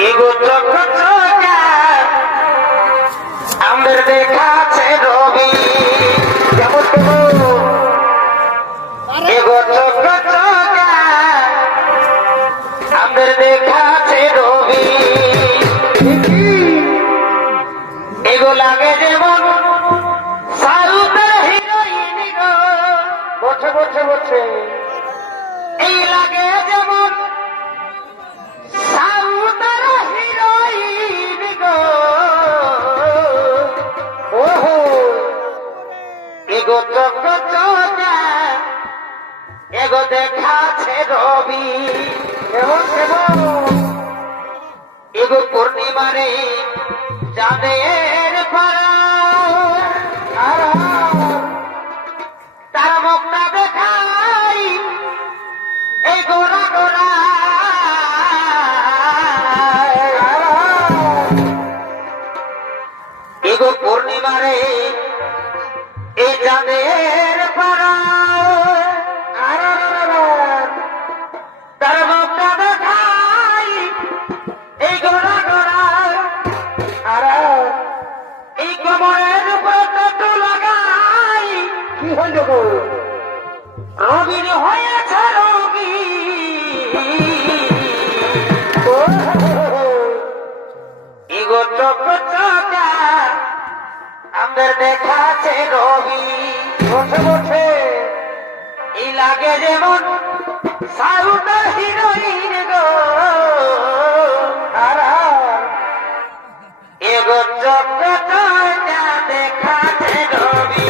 এগো চকচকা আমাদের দেখাছে রবি যেমন এগো চকচকা আমাদের দেখাছে রবি এগো লাগে যেমন সাউথের হিরোইন গো বসে বসে বসে এই লাগে যেমন সাউথের হিরোইন গো ওহো এগো চকচকা এগো দেখাছে রবি কেমন কেমন এগো পূর্ণিমারে চাঁদের পাড়া তার মুখটা দেখাই এই গোরা গোরা এগো পূর্ণিমারে এই চাঁদের পাড়া তার মুখটা দেখাই এই গোরা গোরা এই কোমরের উপরে টুটু লাগাই কি হইল গো রবির হয়েছে রবি ইগো চকচকা আমাদের দেখাছে রবি বসে বসে এই লাগে যেমন সাউথের হিরোইন গো এগো চকচকা দেখাছে রবি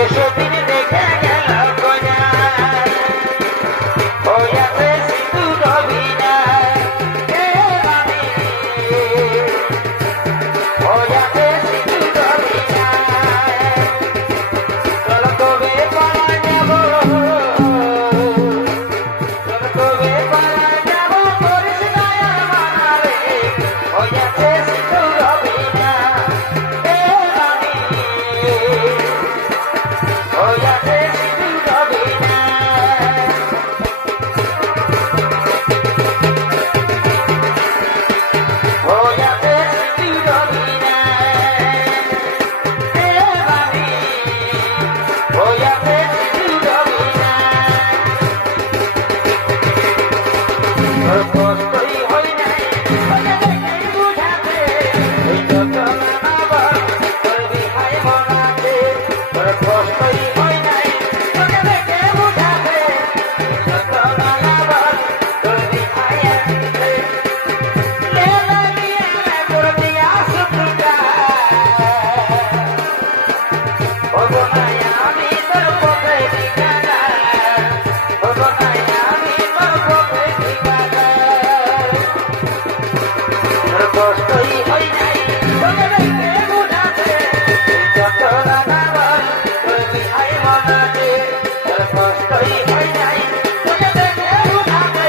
সেদিন দেখে গেল কোনা কষ্টই হই নাই তোকে দেখে বুঝাতে এই যত নানাবার করবি হাই মনাতে তোর কষ্টই হই নাই তোকে দেখে বুঝাতে যত নানাবার করবি হাই আনতে লেলা নিয়ে করবি আসুকা ওগো নাই আমি তোর পথে ঠিকানা ওগো নাই আমি তোর পথে ঠিকানা তোর কষ্টই হই নাই তোকে দেখে বুঝাতে যত নানাবার করবি হাই মনাতে তোর কষ্টই হই নাই তোকে দেখে বুঝাতে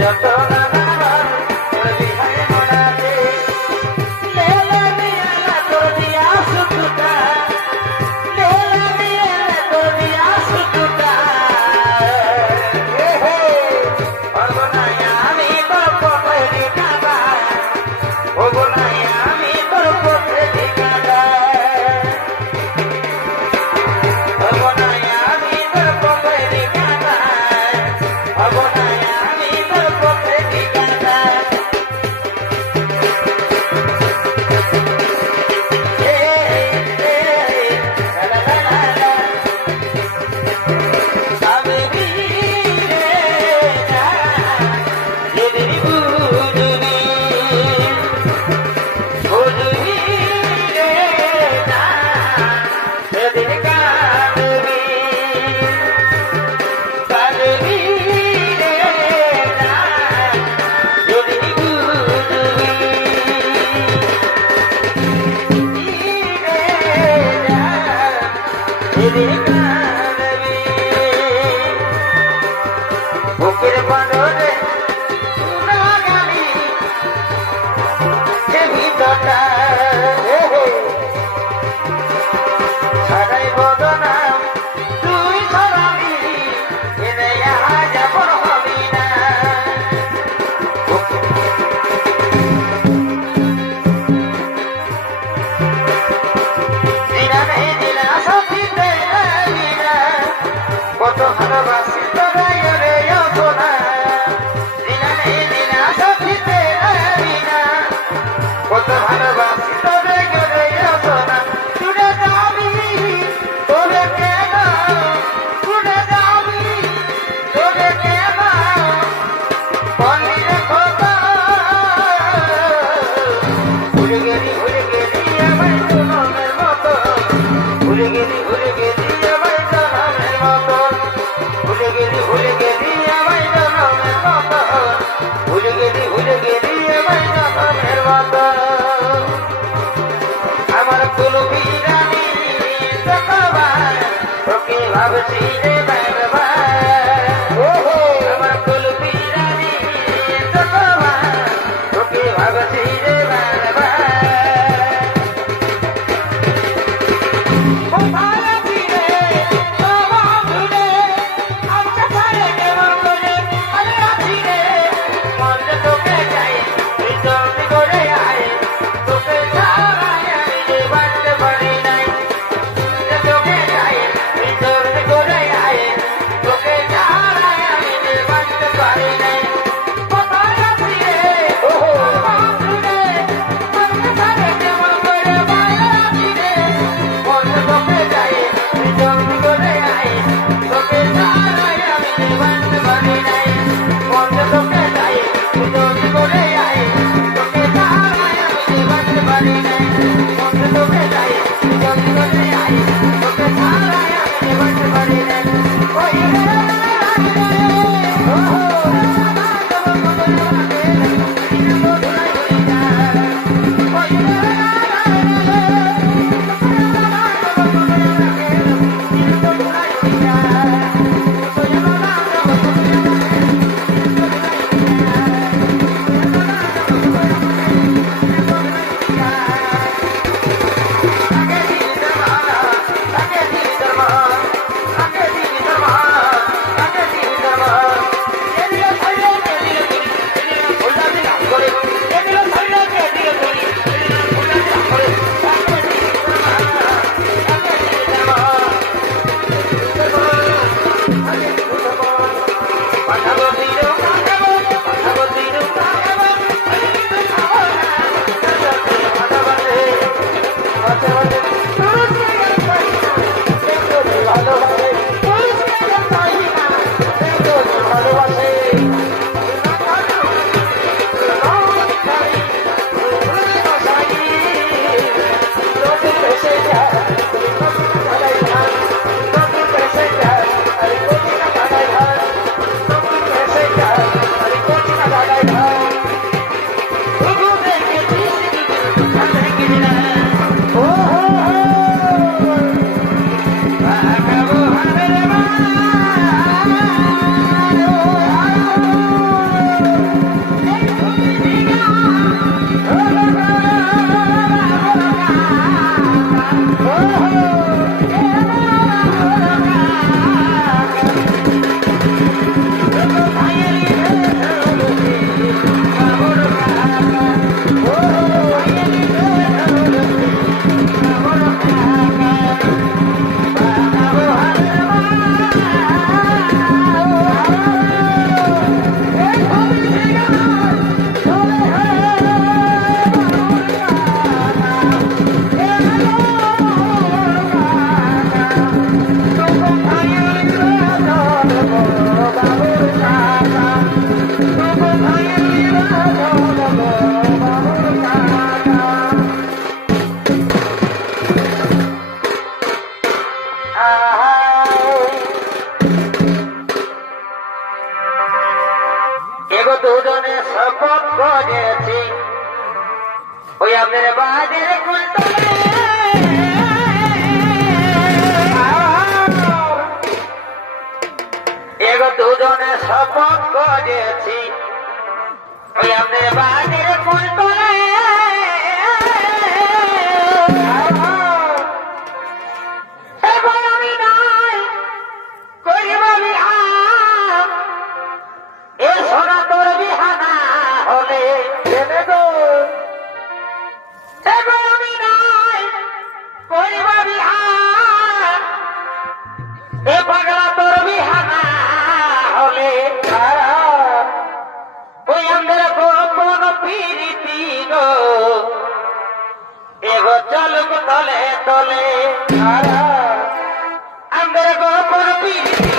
যত নানাবার করবি হাই মনাতে লেলা নিয়ে করবি আসুকা লেলা নিয়ে করবি আসুকা ওগো নাই আমি তোর পথে ঠিকানা ওগো এগো দুজনে শপথ করেছি ওই আমাদের বাজের কুলতলে এগো দুজনে শপথ করেছি ওই আমাদের বাজের কুলতলে এবার আমি নাই করিব বিহার এ সোনা তোর বিহানা হলে জেনে গো এবার আমি নাই করিব বিহার এ পাগলা তোর বিহানা হলে ওই আমাদের গোপন প্রীতি গো এগো চলুক তলে তলে আমাদের গোপন প্রীতি